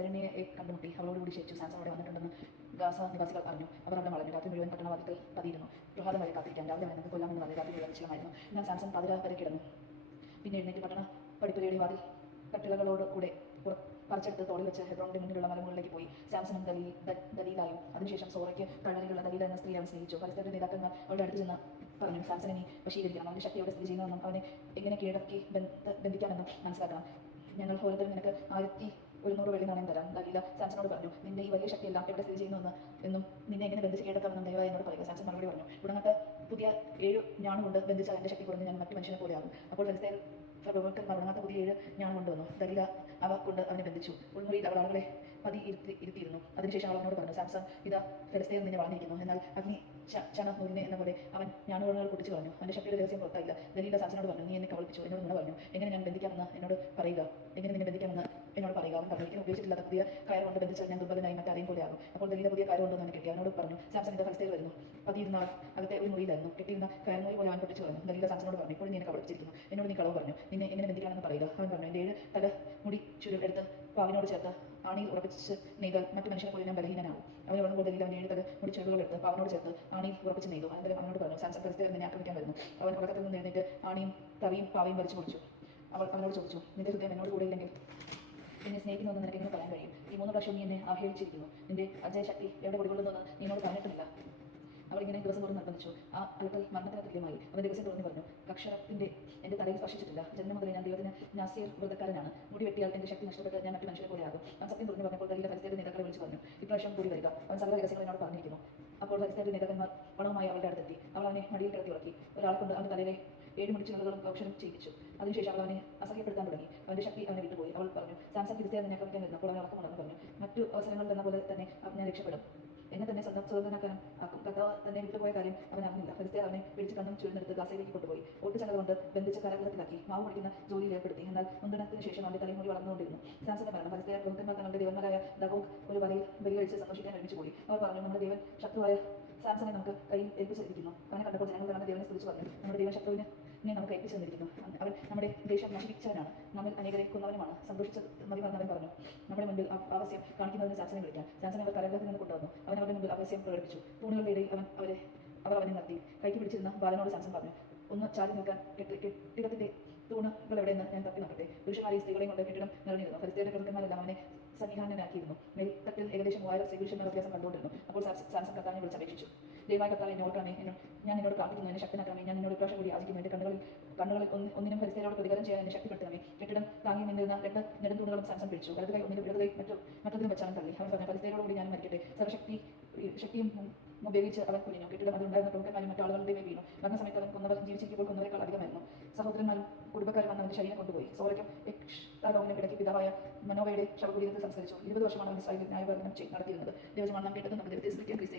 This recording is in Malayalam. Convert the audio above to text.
ധരണിയെ കണ്ടുമുട്ടി അവളോട് കൂടി ക്ഷണിച്ചു സാംസൺ അവിടെ വന്നിട്ടുണ്ടെന്ന് ഗാസ നിവാസികൾ പറഞ്ഞു അവർ അവിടെ വളഞ്ഞു രാത്രി മുഴുവൻ പട്ടണവാദികൾ പതിയിരുന്നു. പ്രഭാതം വരെ കാത്തിരിക്കാൻ രാവിലെ വന്നത് കൊല്ലാമെന്ന് പറഞ്ഞ് രാത്രി മുഴുവൻ നിശ്ചയമായിരുന്നു എന്നാൽ സാംസൺ പതിര വരെ കിടന്നു. പിന്നെ എഴുന്നേറ്റ് പട്ടണ പടിപ്പുരയുടെ വാതിൽ കട്ടിളകളോട് കൂടെ പറിച്ചെടുത്ത് തോളിൽ വെച്ച് ഹെബ്രോണിന്റെ മുന്നിലുള്ള മലമുകളിലേക്ക് പോയി. സാംസണും ദലീ ദലീലായും അതിനുശേഷം സോറയ്ക്ക് കള്ളരിലുള്ള ദലീല എന്ന സ്ത്രീ അവൻ സ്നേഹിച്ചു. പരിസ്ഥിതി നേതാക്കന്മാർ അവളുടെ അടുത്ത് ചെന്ന് പറഞ്ഞു സാംസനെ വശീകരിക്കണം. അവന്റെ ശക്തിയോടെ സ്ഥിതി ചെയ്യണമെന്നും അവനെ എങ്ങനെ കീഴടക്കി ബന്ധ- ബന്ധിക്കാമെന്നും മനസ്സിലാക്കണം. ഞങ്ങൾ ഹോരത്തിൽ നിനക്ക് ആയിരത്തി ഒരുന്നൂറ് വെള്ളി നാണയം തരാം. ദലീല സാംസനോട് പറഞ്ഞു നിന്റെ ഈ വലിയ ശക്തിയെല്ലാം എവിടെ സ്ഥിതി ചെയ്യുന്നുവെന്ന് എന്നും നിന്നെ എങ്ങനെ ബന്ധിച്ച് കീഴടക്കാമെന്നും ദയവായി എന്നോട് പറയുക. സാംസൺ മറുപടി പറഞ്ഞു ഉടനത്തെ പുതിയ ഏഴ് ഞാണ് കൊണ്ട് ബന്ധിച്ചാൽ എന്റെ ശക്തി കുറഞ്ഞ് ഞാൻ മറ്റു മനുഷ്യനെ പോലെയാകും അപ്പോൾ ഫലിസ്തീൻ പ്രഭുക്കന്മാർ ഉടനത്തെ പുതിയ ഏഴ് ഞാൻ കൊണ്ടുവന്നു ദലീല അവ കൊണ്ട് അവനെ ബന്ധിച്ചു. ഉൾമുറിയിൽ അവർ ആളുകളെ പതി ഇരുത്തി ഇരുത്തിയിരുന്നു. അതിനുശേഷം അവൾ അവനോട് പറഞ്ഞു സാംസൺ ഇതാ ഫലസ്തീൻ നിന്നെ വളർന്നിരിക്കുന്നു എന്നാൽ അഗ്നി ചണ നൂലിനെ എന്ന പോലെ അവൻ ഞാനുകൾ കുടിച്ചു പറഞ്ഞു. അവന്റെ ശക്തിയുടെ രഹസ്യം പുറത്തായില്ല. ദലീല സാംസനോട് പറഞ്ഞു നീ എന്നെ കവളിപ്പിച്ചു എന്നോട് നുണ പറഞ്ഞു. എങ്ങനെ ഞാൻ ബന്ധിക്കാമെന്ന് എന്നോട് പറയുക. എങ്ങനെ നിന്നെ ബന്ധിക്കാമെന്ന് എന്നോട് പറയുക. അവൻ പറഞ്ഞു എനിക്ക് ഉപയോഗിച്ചിട്ടില്ലാത്ത പുതിയ കയർ കൊണ്ട് ബന്ധിച്ചാൽ ഞാൻ ദുർബലനായി മറ്റാരെയും പോലെയാകും അപ്പോൾ വലിയ പുതിയ കയർ കൊണ്ടുവന്ന് കിട്ടി. അവനോട് പറഞ്ഞു ഇത് ഫലസ്തീൻ വരുന്നു. പതിയിരുന്ന അകത്തെ ഒരു മുറിയിലായിരുന്നു. കിട്ടിയിരുന്ന കയർമുറി പോലെ അവൻ പൊട്ടിച്ചു വന്നു ദലീല സാംസനോട് പറഞ്ഞു ഇപ്പോൾ നീ എന്നെ എന്നോട് നീ കളവ് പറഞ്ഞു. നിന്നെ എങ്ങനെ ബന്ധിക്കാമെന്ന് പറയുക. അവൻ പറഞ്ഞു എന്റെ ഏഴ് തല മുടി ചുരുൾ എടുത്ത് പാവിനോട് ചേർത്ത് ആണിയിൽ ഉറപ്പിച്ച് നെയ്താൽ മറ്റു മനുഷ്യരെ പോലെ ഞാൻ ബലഹീനനാകും അവൻ ഉടൻ കൂടുതൽ അവൻ ഏഴ് തല മുടി ചുരുളുകൾ എടുത്ത് പാവനോട് ചേർത്ത് ആണിയിൽ ഉറപ്പിച്ച് നെയ്തു. അനന്തരം അവനോട് പറഞ്ഞു സാംസൺ ഫലസ്തീൻ നിന്നെ ആക്രമിക്കാൻ വരുന്നു. അവൻ ഉറക്കത്തിൽ നിന്ന് എഴുന്നേറ്റ് ആണിയും തവിയും പാവയും വലിച്ചു പൊളിച്ചു. അവൾ അവനോട് ചോദിച്ചു നിന്റെ ഹൃദയം എന്നോട് കൂടെ ഇല്ലെങ്കിൽ നിന്നെ സ്നേഹിക്കുന്നുവെന്ന് നിനക്ക് എങ്ങനെ പറയാൻ കഴിയും. ഈ മൂന്ന് പ്രാവശ്യം നീ എന്നെ അവഹേളിച്ചിരിക്കുന്നു. നിന്റെ അജയശക്തി എവിടെ കുടികൊള്ളുന്നുവെന്ന് നിന്നോട് പറഞ്ഞിട്ടില്ല. അവൾ ഇങ്ങനെ ദിവസം തോറും നിർബന്ധിച്ചു ആ അൽപ്പൽ മരണത്തിന് തുല്യമായി. അവൻ ദിവസം തുറന്നു പറഞ്ഞു കക്ഷരത്തിന്റെ എന്റെ തലയിൽ സ്പർശിച്ചിട്ടില്ല. ജന്മം മുതലേ ഞാൻ ദൈവത്തിന് നാസിയർ വ്രതക്കാരനാണ്. മുടി വെട്ടിയാൽ എന്റെ ശക്തി നഷ്ടപ്പെട്ട് ഞാൻ മറ്റു മനുഷ്യരെ പോലെയാകും അവൻ സത്യം തുറന്നു പറഞ്ഞപ്പോൾ തലയിലെ പരിസ്ഥിതി നേതാക്കളെ വിളിച്ചു പറഞ്ഞു ഇപ്രാവശ്യം കൂടി വരിക. അവൻ സകല രഹസ്യങ്ങൾ എന്നോട് പറഞ്ഞിരിക്കുന്നു. അപ്പോൾ പരിസ്ഥിതി നേതാക്കന്മാർ പണവുമായി അവളുടെ അടുത്തെത്തി. അവൾ അവനെ മടിയിൽ കിടത്തി ഉറക്കി. ഒരാളെ കൊണ്ട് അവന്റെ തലയിലെ ഏഴ് മുടിച്ചുകളും ഔഷധം ചെയ്യിച്ചു അതിനുശേഷം അവൾ അവനെ അസഹ്യപ്പെടുത്താൻ അവന്റെ ശക്തി അവനെ വിട്ടുപോയി അവൾ പറഞ്ഞു സാംസൺ ഫിലിസ്തീൻ നിന്നെ ആക്രമിക്കാൻ വരുന്നപ്പോൾ അവൻ ഉറക്കമുണ്ടെന്ന് പറഞ്ഞു മറ്റു അവസരങ്ങൾ തന്ന പോലെ തന്നെ അവനെ രക്ഷപ്പെടും. എന്നെ തന്നെ സ്വന്തം സ്വതന്ത്രനാക്കാൻ കർത്താവ് തന്നെ വിട്ടുപോയ കാര്യം അവൻ അറിഞ്ഞില്ല. ഫലിസ്തീൻ അവനെ പിടിച്ച് കണ്ണും ചുരുന്നെടുത്ത് ഗാസയിലേക്ക് കൊണ്ടുപോയി. ഒട്ടുചങ്ങല കൊണ്ട് ബന്ധിച്ച കരകലത്തിലാക്കി. മാവ് മുടിക്കുന്ന ജോലിയിൽ ഏർപ്പെടുത്തി. എന്നാൽ മുൻഗണത്തിന് ശേഷം അവന്റെ തലമുടി വളർന്നുകൊണ്ടിരുന്നു. സാംസന്റെ മരണം. ഫലിസ്തീൻ പ്രഭുക്കന്മാർ തങ്ങളുടെ ദേവന്മാരായ ദബോക് ഒരു വലയിൽ ബലികഴിച്ച് സന്തോഷിക്കാൻ ഒരുമിച്ച് പോയി. അവർ പറഞ്ഞു നമ്മുടെ ദേവൻ ശത്രുവായ സാംസനെ നമുക്ക് കയ്യിൽ ഏൽപ്പിച്ചിരിക്കുന്നു. അവനെ കണ്ടപ്പോൾ ജനങ്ങൾ തങ്ങളുടെ ദേവനെ സ്തുതിച്ച് പറഞ്ഞു. നമ്മുടെ ദേവൻ ശത്രുവിനെ നീ നമുക്ക് ഏൽപ്പിച്ചു തന്നിരിക്കുന്നു. അവൻ നമ്മുടെ ദേശം നശിപ്പിച്ചവനാണ്. നമ്മിൽ അനേകരെ കൊന്നവനുമാണ്. സന്തോഷിച്ച മതി പറഞ്ഞവൻ പറഞ്ഞു. നമ്മുടെ മുമ്പിൽ ആവശ്യം കാണിക്കുന്നതിന് സാംസനെ വിളിക്കാം. സാംസനെ അവർ കരകത്തിൽ നിന്ന് കൊണ്ടുവന്നു. അവൻ അവരുടെ മുമ്പിൽ ആവശ്യം പ്രകടിപ്പിച്ചു. തൂണുകളുടെ ഇടയിൽ അവൻ അവരെ അവർ അവനെ നിർത്തി. കൈക്ക് പിടിച്ചിരുന്ന ബാലനോട് സാംസൺ പറഞ്ഞു. ഒന്ന് ചാരി നിൽക്കാൻ കെട്ടി- കെട്ടിടത്തിന്റെ തൂണുകൾ എവിടെയെന്ന് ഞാൻ തപ്പി നോക്കട്ടെ. പുരുഷന്മാരെയും സ്ത്രീകളെയും കൊണ്ട് കെട്ടിടം നിറഞ്ഞിരുന്നു ഫലസ്തീയുടെ പ്രവർത്തകന്മാരെല്ലാം അവനെ സന്നിധാനനാക്കിയിരുന്നു മേൽത്തട്ടിൽ ഏകദേശം മൂവായിരം സ്ത്രീ പുരുഷന്മാർ വ്യത്യാസം കണ്ടുകൊണ്ടിരുന്നു. അപ്പോൾ സാംസൺ കർത്താവിനെ വിളിച്ച് വിളിച്ചപേക്ഷിച്ചു ദയവായി കർത്താവ് എന്നെ ഓർക്കണമേ. എന്നോ ഞാൻ നിന്നോട് പ്രാർത്ഥിക്കുന്നു. എന്നെ ശക്തനാക്കണമേ. ഞാൻ നിന്നോട് പ്രാവശ്യം കൂടി യാചിക്കുന്നു എന്റെ കണ്ണുകളിൽ കണ്ണുകളിൽ ഒന്നിനും പരിസ്ഥിതിയോട് പ്രതികാരം ചെയ്യാൻ എന്നെ ശക്തിപ്പെടുത്തണമേ. കെട്ടിടം താങ്ങി നിന്നിരുന്ന രണ്ട് നെടുന്തൂണുകളും സംസം പിടിച്ചു. വലത് കൈ ഒന്നിനും ഇടത് കൈ മറ്റു മറ്റൊന്നിനും വെച്ചാലും തള്ളി. അവൻ പറഞ്ഞ പരിസരയോട് കൂടി ഞാൻ മരിക്കട്ടെ. സർവശക്തി ശക്തിയും ഉപയോഗിച്ച് അവൻ കുനിഞ്ഞു കെട്ടിടം അതുണ്ടായിരുന്ന പ്രമുഖന്മാരും മറ്റു ആളുകളുടെ മേൽ വീണു. വന്ന സമയത്ത് അവൻ കൊന്നവർ ജീവിച്ചിരിക്കുമ്പോൾ കൊന്നവരെക്കാൾ അധികമായിരുന്നു സഹോദരന്മാരും കുടുംബക്കാരും വന്ന് അവന്റെ ശരീരം കൊണ്ടുപോയി. സോറയ്ക്കും എക്ഷ്താലോവിനും ഇടയ്ക്ക് പിതാവായ മനോവയുടെ ശവകുടീരത്തിൽ സംസ്കരിച്ചു. ഇരുപത് വർഷമാണ് അവൻ ഇസ്രായേലിൽ ന്യായപാലനം നടത്തിയിരുന്നത്. നടത്തിയിരുന്നത് ദൈവജമാണെന്നാം കേട്ടത് നമുക്ക് ദൈവത്തെ